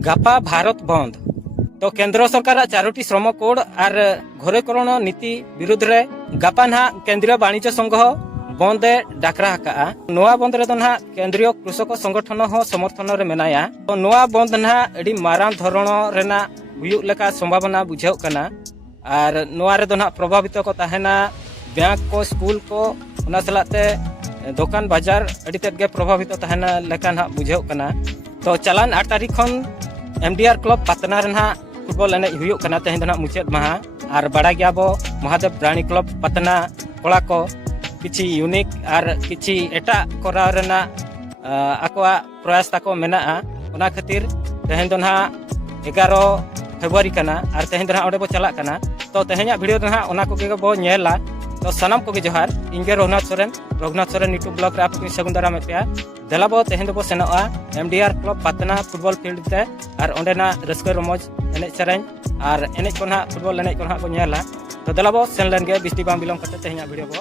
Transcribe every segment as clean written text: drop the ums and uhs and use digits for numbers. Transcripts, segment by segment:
गापा भारत बंद तो केंद्र सरकार चारोटी श्रम कोड और घरेकरण नीति विरुद्ध रे गापा ना केंद्रीय वाणिज्य संघ बंद डाकरा हका नोआ बंद रे ना केंद्रीय कृषक संगठन हो समर्थन रे मेनाया तो नोआ बंद ना एडी मारां धरण रेना हुयुग लेका संभावना बुझाव कना और नोआ रे ना प्रभावित को ताहेना बैंक को स्कूल को उना सलाते दुकान बाजार एडी तेद गे प्रभावित ताहेना लेका ना बुझाव कना तो चलान 8 तारीख खन एमडीआर क्लब पतना रहा फुटबॉल एने हुयुग कना तेहेन दना मुचाद माहा और बड़ा गया बो महादेव प्राणी क्लब पतना कोड़ा को किछि यूनिक और किछि एटा कोरा रेना आकोआ प्रयास ताको मेना ओना खातिर तेहेन दना 11 फेब्रुआरी कना और तेहेन दना ओडे बो चला कना तो तेहेन्या वीडियो दना ओना को के बो नेला तो सनम को जोहार इंगे रघुनाथ सोरेन यूट्यूब ब्लॉग रे आपको सगुन दारा में पे देला बो तेहेन दो सेनोआ MDR club Patna football field ते और ओंडेना रस्को रमोज एने चरेन और एने को ना फुटबॉल एने को ना को नेला तो देला बो सेन लेन गे बिस्ती बाम बिलोम कते तेहेन्या वीडियो बो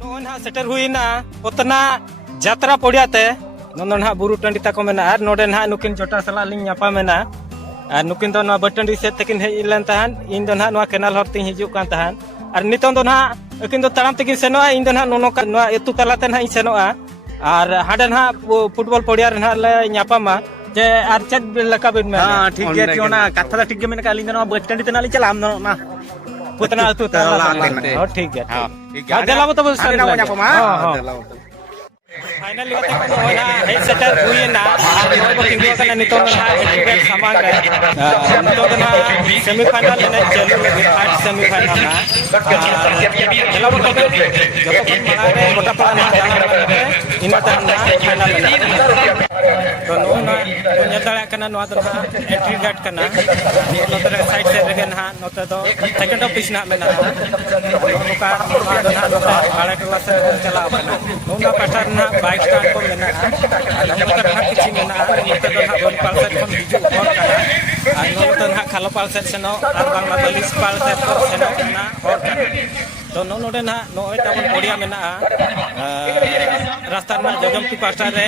नोना सेटर हुईना पतना यात्रा पड़ियाते नोना बुरु टंडी ताको मेना और नोडे ना नुकिन जोटा सला लिंग न्यापा मेना और नुकिन दो ना बटंडी से तकिन हेज लेन तहन इन दो ना केनाल हरती हिजुक कान तहन और नितों दो ना अकिन दो ताराम तकिन सेनोआ इन दो ना नोनो का नोआ एतु तलाते ना सेनोआ और हाडे ना फुटबॉल पड़िया रे ना ले न्यापामा जे आर चेक लका बिन में हां ठीक है क्यों ना कथा दा ठीक गे मेन का लिंग ना बटंडी ते ना चला हम ना पुतना अतु तला हां ठीक है हां ठीक है देला तो सेना न्यापामा देला फाइनल लेते को होना हे सेटल हुई ना और को तिंगो कना नितो ना एजुकेट सामान रे नितो ना सेमीफाइनल ने चलू लगे थर्ड सेमीफाइनल ना चलो तो जब मना रे गोटा पाना इन तान ना फाइनल तो नो ना नेतला कना नो तो एंट्री गेट कना नोतरे साइड से रगे ना नोते तो सेकंड ऑफ पिच ना मेना नुका ना बाले क्लास से चला अपना नो ना पटर ना बाइक स्टार्ट को मेना नोते ना किछि मेना नोते तो ना गोल पाल सेट खन हिजु और कना और नोते ना खालो पाल सेट सेनो और बांग्ला बलिस पाल सेट को सेनो ना और कना तो नो नोडे ना नो एटा पड़िया मेना रास्ता ना जगमती पास्टा रे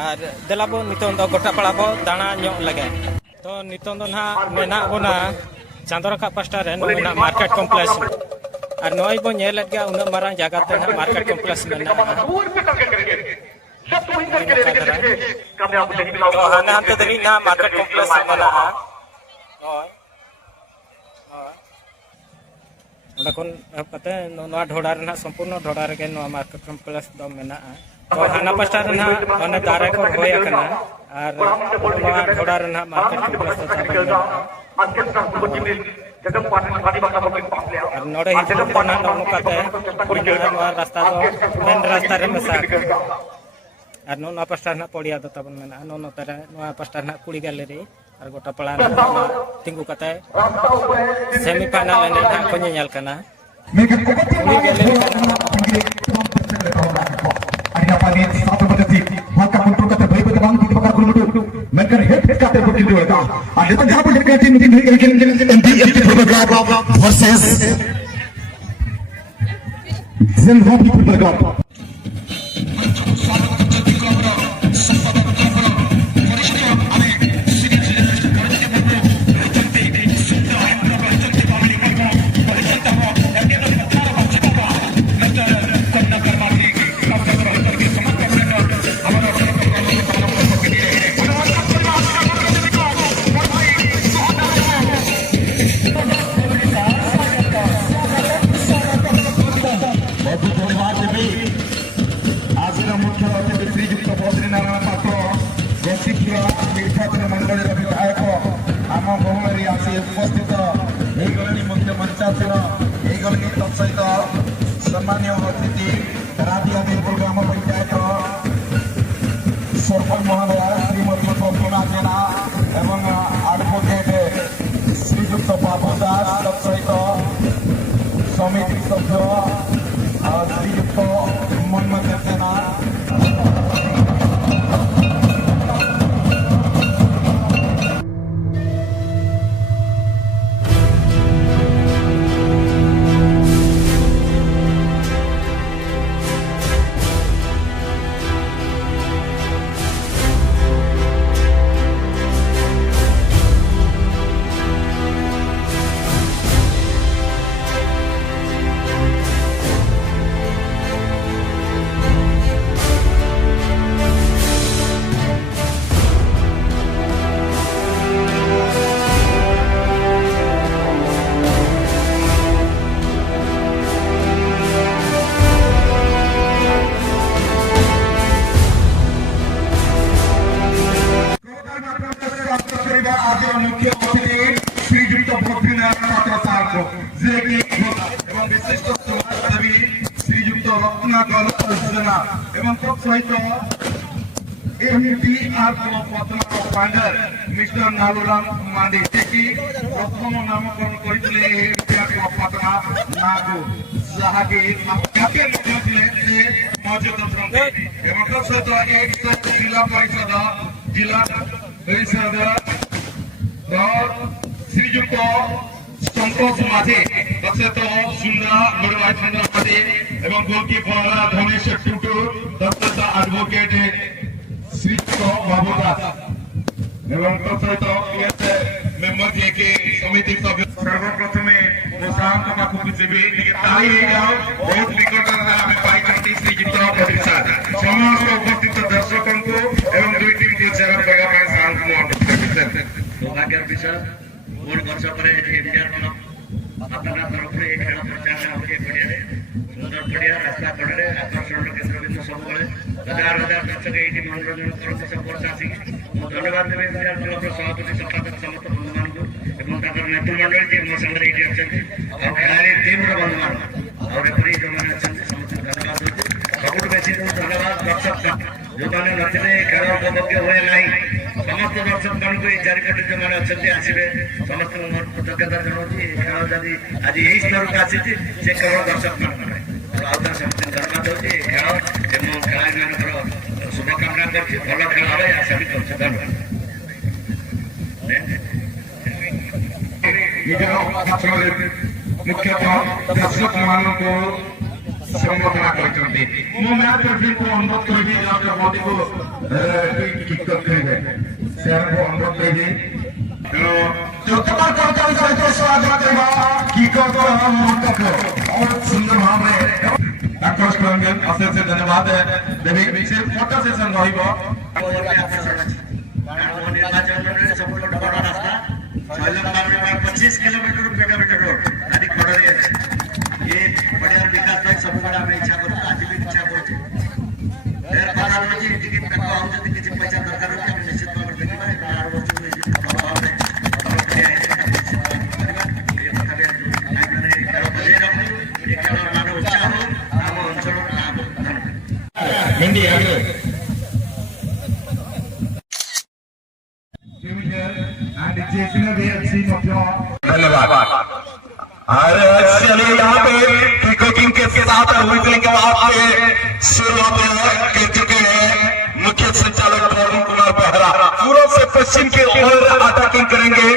और देलाबो नितों दो गोटा पड़ा बो दाना न्यो लगे तो नितों दो ना मेना बोना चांदरका पास्टा रे नो ना मार्केट कॉम्प्लेक्स और नोई बो नेल गया उन मारा जगह ते ना मार्केट कॉम्प्लेक्स मेना तो हाना हम तो दरी ना मार्केट कॉम्प्लेक्स मेना नोय ओडा कोन कते नो ढोडा रे ना संपूर्ण ढोडा रे नो मार्केट कॉम्प्लेक्स दो मेना तो हाना पास्टा रे ना ओने दारे को होय कना और नोआ ढोडा रे ना मार्केट कॉम्प्लेक्स और नोडे हिजु तो ना नो काते नोआ रास्ता दो मेन रास्ता रे मेसा और नो पास्टा ना पड़िया दो तबन मेना नो तारे नोआ पास्टा ना कुड़ी गैलरी और गोटा पड़ा तिंगु कते सेमीफाइनल एने ना को नेल कना कुड़ी gallery Panin satu berdetik maka untuk kata baik betul kita bakal kudu mereka head kata betul dulu dah ada tak apa dekat tim MDFT Football versus Zenhobi Football Club सम्मान्य अतिथि राधिया देवपुर ग्राम पंचायत सरपंच महोदय श्रीमती स्वप्ना जेना एवं advocate श्रीयुक्त बाबू दास सहित समिति सभ्य श्रीयुक्त मनमत जेना mister Ratnakar सेना एवं सहित MTR Patna founder mister नालूराम मांडी जी प्रथम नामकरण करते एमटीआर पतना ना को जहाँकि मौजूद एवं सहित एक जिला परिषद श्रीजुक्त संतोष माझे सहित सुंदरा बड़भाई सुंदर माझे एवं गोलकीपर धनेश टुटू दत्त एडवोकेट श्रीजुक्त बाबू दास एवं सहित मेंबर के समिति सभ्य सर्वप्रथमे शांत पाखक जीवी बहुत निकट आम पाई श्रीजुक्त प्रतिशत समस्त उपस्थित दर्शकों को एवं दुई टीम को चयन करने शांत सौभाग्य विषय मूल वर्ष पर एमटीआर अपना तरफ से खेल प्रचार पड़िया सुंदर पड़िया रास्ता कड़े आकर्षण केन्द्र बिंदु सब हजार हजार दर्शक ये मनोरंजन करते सब वर्ष आसिक धन्यवाद देवे एमटीआर क्लब सभापति संपादक समस्त बंधु मान नेतृमंडल जी मो संगे ये खेलाड़ी टीम बंधु मान और रेफरी जो मैंने समस्त धन्यवाद सबुठ बेसी धन्यवाद दर्शक जो मैंने नथिले खेल उपभोग्य हुए ना समस्त दर्शक मान को चारिपटे जो मैंने अच्छे आसवे समस्त कृतज्ञता जनाऊँ खेल जदि आज यही स्तर को आसी से केवल दर्शक मान समस्त धन्यवाद दूसरी खेल एवं खेलाड़ी मान शुभकामना कर भल खेल हम आशा भी कर धन्यवाद मुख्यतः दर्शक मान को संबोधना करते मैच रेफरी को अनुरोध करी मोदी को किक करेंगे शेयर को अनुरोध करी जो तमाम सहित स्वागत किकर और सुंदर भाव में आकर्ष करेंगे अशेष धन्यवाद देवी फोटो सेशन निर्वाचन सब बड़ा रास्ता 25 किलोमीटर रोड आदि खड़े ये बढ़िया विकास भाई सब बड़ा मैं इच्छा करूँ आज भी इच्छा करूँ किसी पैसा दरकार होता है निश्चित भाव में देखा धन्यवाद। अरे चलिए यहाँ पे किकिंग के साथ व्हिstling के बाद शुरुआत कर चुके हैं मुख्य संचालक प्रवीण कुमार बेहरा पूर्व से पश्चिम की ओर अटैकिंग करेंगे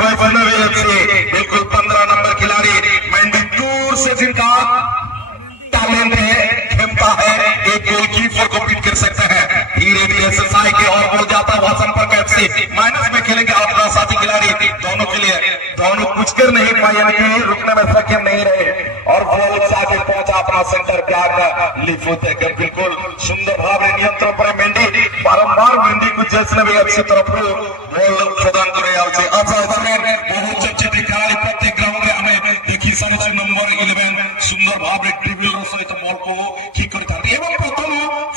वैष्णव से बिल्कुल 15 नंबर खिलाड़ी मंडी दूर से जिनका टैलेंट है क्षमता है एक गोलकीपर को बीट कर सकते हैं धीरे धीरे ससाई के और बढ़ जाता हुआ संपर्क से माइनस में खेलेंगे अपना साथी खिलाड़ी दोनों के लिए दोनों कुछ कर नहीं पाए यानी कि रुकने में सक्षम नहीं रहे और बॉल आगे पहुंचा अपना सेंटर प्यार लिफ होते बिल्कुल सुंदर भाव नियंत्रण पर मेंढी बारंबार मेंढी को जैसे भी अच्छी तरफ बॉल प्रदान करे अच्छा बहुत अच्छे खिलाड़ी प्रत्येक ग्राउंड में हमें देखी सारे नंबर 11 सुंदर भाव ट्रिबल सहित बॉल को किक करता है एवं प्रथम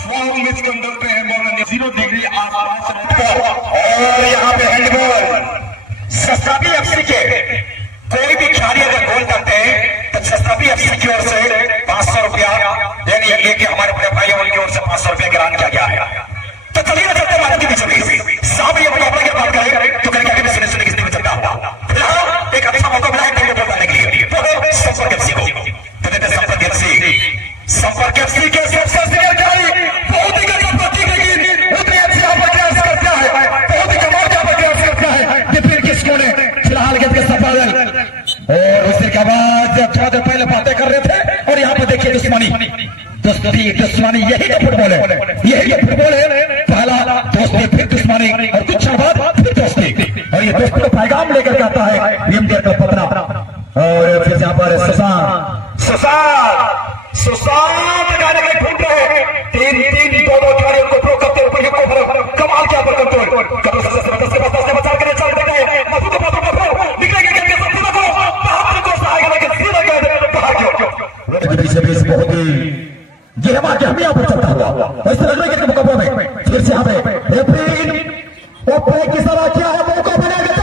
फॉर्म मिस करते हैं बॉल 0 डिग्री आसपास और यहाँ पे हैंडबॉल शस्त्रापी एफसी के कोई भी खिलाड़ी अगर गोल करते हैं तो शस्त्रापी एफसी की ओर से 500 रुपया यानी ये कि हमारे बड़े भाइयों की ओर से 500 रुपया ग्रांट किया गया है। तो चलिए चलते मार्ग के बीचों बीच साहब ये मुकाबला की बात करें तो करेंगे आगे सुने सुने किसने चलता हुआ फिलहाल एक अच्छा मौका मिला है बताने के लिए संपर्क एफसी को संपर्क एफसी के सबसे सीनियर खिलाड़ी बहुत ही गजब प्रतिक्रिया उतने अच्छे प्रयास करता है बहुत ही कमाल का प्रयास करता है ये फिर किसको ने फिलहाल गेंद के सफादल और उसके बाद थोड़ा देर पहले बातें कर रहे थे और यहाँ पे देखिए दुश्मनी दुश्मनी यही तो फुटबॉल है यही तो फुटबॉल है पहला दोस्ती फिर दुश्मनी और कुछ क्षण बाद फिर दोस्ती और ये दोस्ती को पैगाम लेकर आता है एमटीआर का पतना और फिर यहाँ पर सुशांत गाने के ढूंढ रहे हैं तीन दोनों खिलाड़ियों को प्रो करते हुए कमाल क्या पर कंट्रोल बचा कर चल रहे हैं निकलेंगे बहुत ही गिरमा के हम यहाँ पर चलता हुआ ऐसा लग रहा है कि मुकाबले में फिर से यहाँ पे रेफरी की सलाह क्या है मौका बनेगा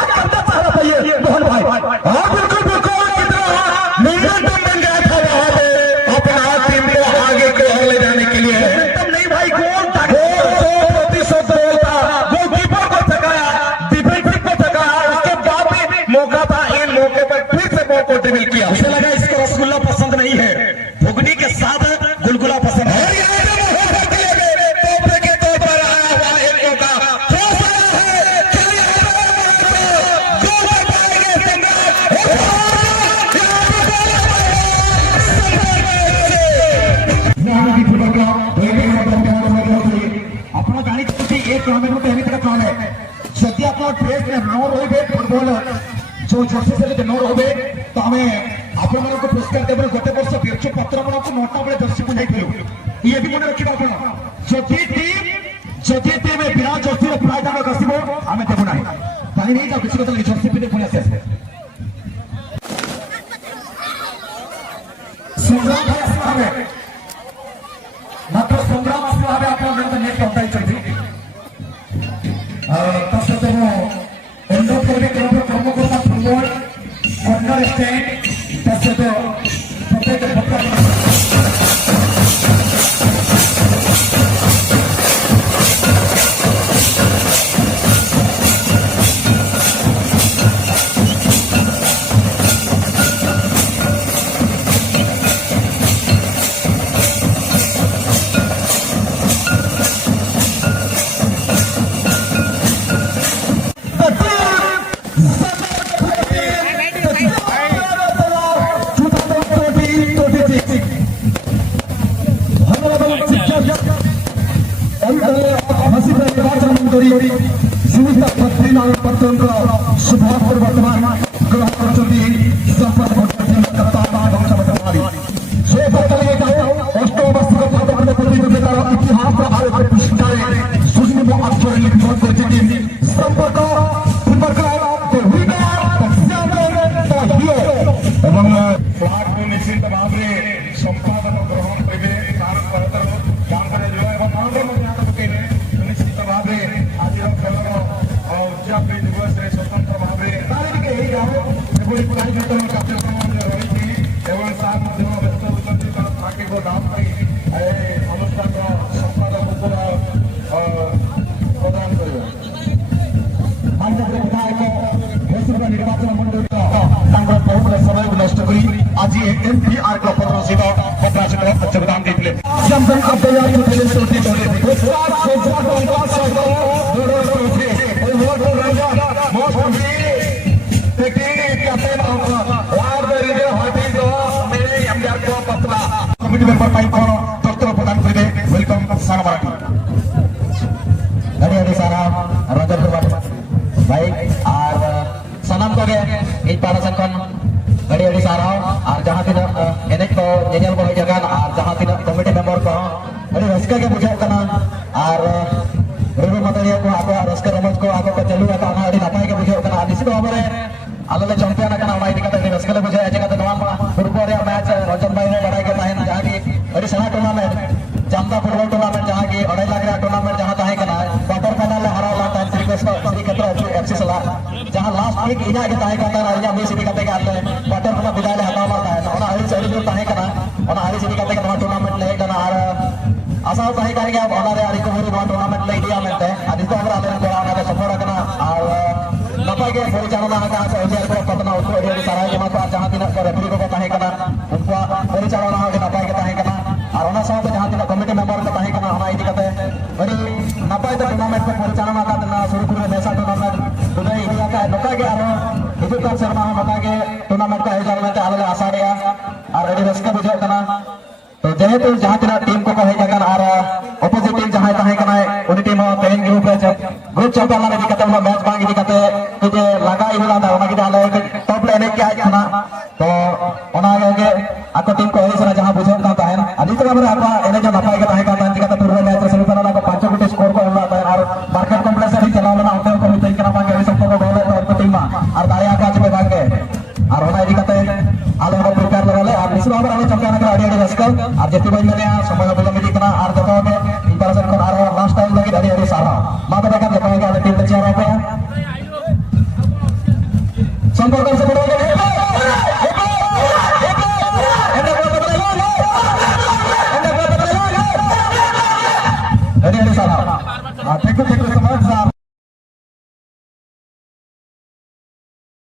क्या ड्रेस में न रहिबे फुटबॉल जो जर्सी से न रहिबे तो हमें आपण मन को पुरस्कार देबो गते वर्ष बिरचु पत्र मन को नोटा बळे जर्सी पुजाई थिलु ये भी मन रखिबा आपण जति टीम बिना जर्सी रो प्राइज हम गसिबो हमें देबो नाही ताहि नहीं जा किसी को जर्सी पिने पुने आसे संग्राम भावे मात्र संग्राम भावे आपण नेट होताई चलती तसे तो एंडो कोडी कर्मकर्ता फुटबॉल कॉर्नर स्टैंड तसे तो प्रत्येक पत्र निश्चित भाव में संपादन ग्रहण करेंगे निश्चित भाव में आज खेल उद्यापन दिवस स्वतंत्र भाव में कार्यक्रम रही सार व्यस्त होती ताकि नाम अनुष्ठान संपादक प्रदान कर विधायक निर्वाचन मंडल समय नष्ट कर आज एमपीआर प्रदर्शित पत्राचित योगदान देते कमिटी मेंबर दफ्तर प्रदान करेंगे वेलकम सारा मराठी सारा रजत भाई और सानाम को पाड़ा संकन गड़ी अड़ी सारा और जहाँ तीन एने को नेजल को जगह और जहाँ तीन कमिटी मेंबर को अड़ी रस्का के बुझा और रुरु मतरिया को आको रस्का रमज को आको को चलू का अड़ी नपाय के बुझा निश्चित भाव में आलो चैंपियन रस्का ले बुझा जगह नवा फुटबॉल मैच रंजन भाई ने बड़ा के तहन जहाँ की अड़ी सेना टूर्नामेंट जामदा फुटबॉल टूर्नामेंट जहाँ की 2.5 लाख टूर्नामेंट जहाँ तहे क्वार्टर फाइनल हरा ला श्रीक्षेत्र एफसी सला जहाँ लास्ट वीक इना के तहे इना मिस इदी कते आते क्वार्टर फाइनल विदाय ले हटाव मार तहे ओना हरी चली जो तहे हरी इदी कते नवा टूर्नामेंट ले और आशा तहे करेंगे अब ओना रे रिकवरी नवा टूर्नामेंट ले इदिया मेंते आदि तो हमरा आले बड़ा ओना के सपोर्ट करना और नपाय के परिचालना का से उद्यार पतना उतो एडी सारा जमा को जहाँ तीन रेफरी को तहे उनका परिचालना के नपाय के तहे और ओना साथ जहाँ तीन कमिटी मेंबर को तहे ओना इदी कते बड़ी नपाय टूर्नामेंट को परिचालना का शुरू कर नेसा टूर्नामेंट दुबई इदिया का नका के और हिजुका शर्मा नका के टूर्नामेंट का आयोजन में आले आशा रे और एडी रस्का बुझा कना तो जेहेतु जहाँ तीन टीम को कहे जगह और अपोजिट टीम जहाँ तहे उन टीम तेन ग्रुप ग्रुप चैंपियन इदी कते मैच बांग इदी कते जे लगाई होला था ओना के आले टॉप ले एने के आज खाना तो ओना के आको टीम को हेसरा जहाँ बुझे तहन आदि तो बारे आपा एने जो नपाय के तहे का तहन जिका पूर्व मैच सेमीफाइनल को 5 गोटे स्कोर को होला था और मार्केट कॉम्प्लेक्स रे चलावला ना होते को होते केना बांगे संपर्क गोल तो टीम और दाया का आज में बांगे और ओना इदी कते आले को प्रिपेयर लगले और निश्चित भाव में चैंपियन के आडी रस्कल और जति भाई ने समय विलंब इदी कना और जतो के इंटरसेप्ट को और लास्ट टाइम लगी आडी सारा मा तो देखा जको के टीम तैयार हो गया संपर्क से बढ़ो थैंक यू सो मच।